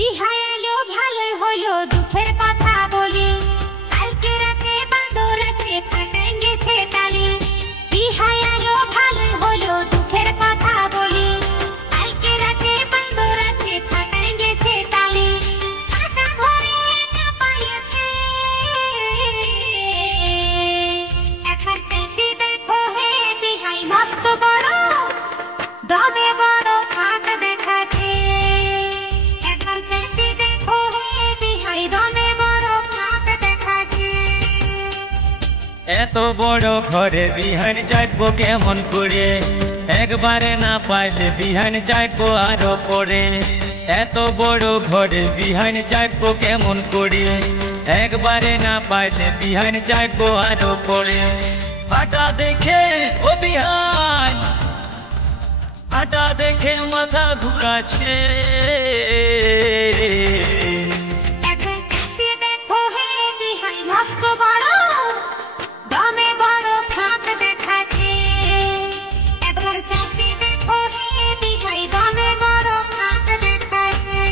বিহায়ালো ভালো হলো দুঃখের কথা বলি কালকে রাতে বাঁদর রাতে ফাটাই গেছে তালি বিহায়ালো ভালো হলো দুঃখের কথা বলি কালকে রাতে বাঁদর রাতে ফাটাই গেছে তালি ফাটা ঘরে না পাইছে এখন চেপে দেখো হে বিহাই মস্ত বড় দমে বড় ফাঁক দেখাচ্ছে এত বড় ঘরে বিহান যাইবো কেমন করে একবারে না পাইলে বিহান যাইবো আরো পরে এত বড় ঘরে বিহান যাইবো কেমন করে একবারে না পাইলে বিহান যাইবো আরো পরে ফাটা দেখে ও বিহান ফাটা দেখে মাথা ঘুরাচ্ছে মস্ত বড় দমে বড় ফাঁক দেখাচ্ছে একবার চাপি দেখো হে বিহাই দমে বড় ফাঁক দেখাচ্ছে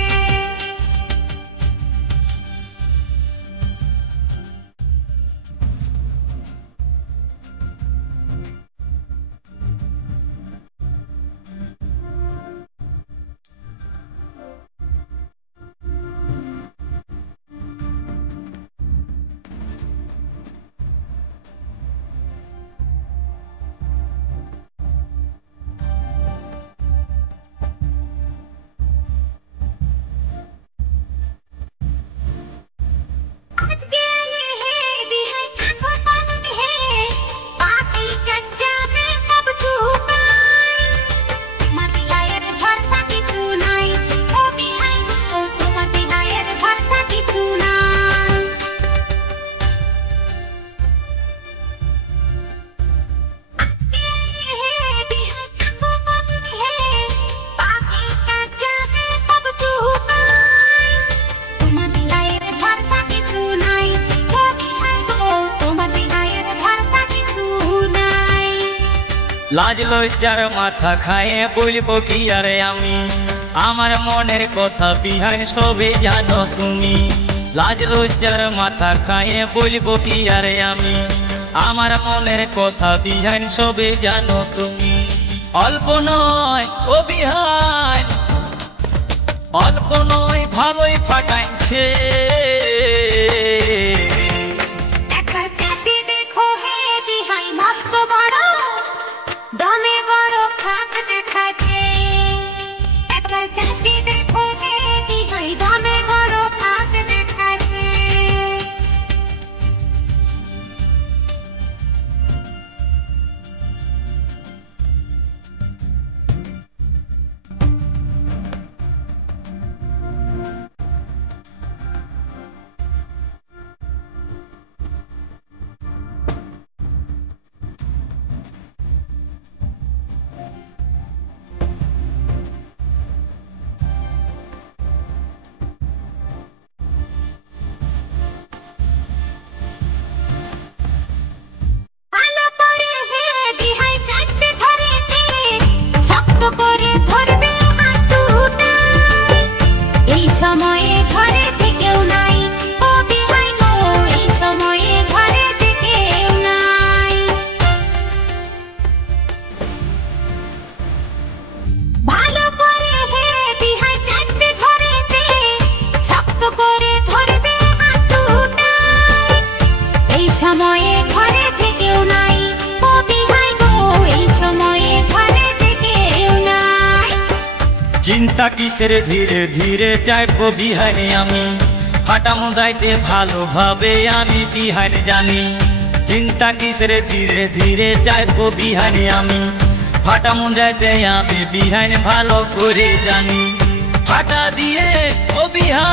লাজ লজ্জার মাথা খায়ে বলবো কি আরে আমি আমার মনের কথা বিহান সবে জানো তুমি লাজ লজ্জার মাথা খায়ে বলবো কি আরে আমি আমার মনের কথা বিহান সবে জানো তুমি অল্প নয় ও বিহান অল্প নয় ভালোই ফাটাইছে মস্ত বড় দমে বড় ফাঁক দেখাচ্ছে একবার চাপি দেখো হে বিহাই দমে বড় ফাঁক দেখাচ্ছে সময়ে ঘরে থেকেও নাই ও বিহাই গো এই সময়ে ঘরে থেকেও নাই ভালো করে হে বিহাই চাপবে ঘরেতে শক্ত করে ধরবে হাতুটাই এই সময়ে ঘরে থেকেও নাই ও বিহাই গো এই সময়ে ঘরে থেকেও নাই চিন্তা কিসের ধীরে ধীরে যাইবো বিহানে আমি ফাটা মুদাইতে ভালোভাবে আমি বিহান জানি চিন্তা কিসের ধীরে ধীরে যাইবো বিহানে আমি ফাটা মুদাইতে আমি বিহান ভালো করে জানি ফাটা দিয়ে ও বিহান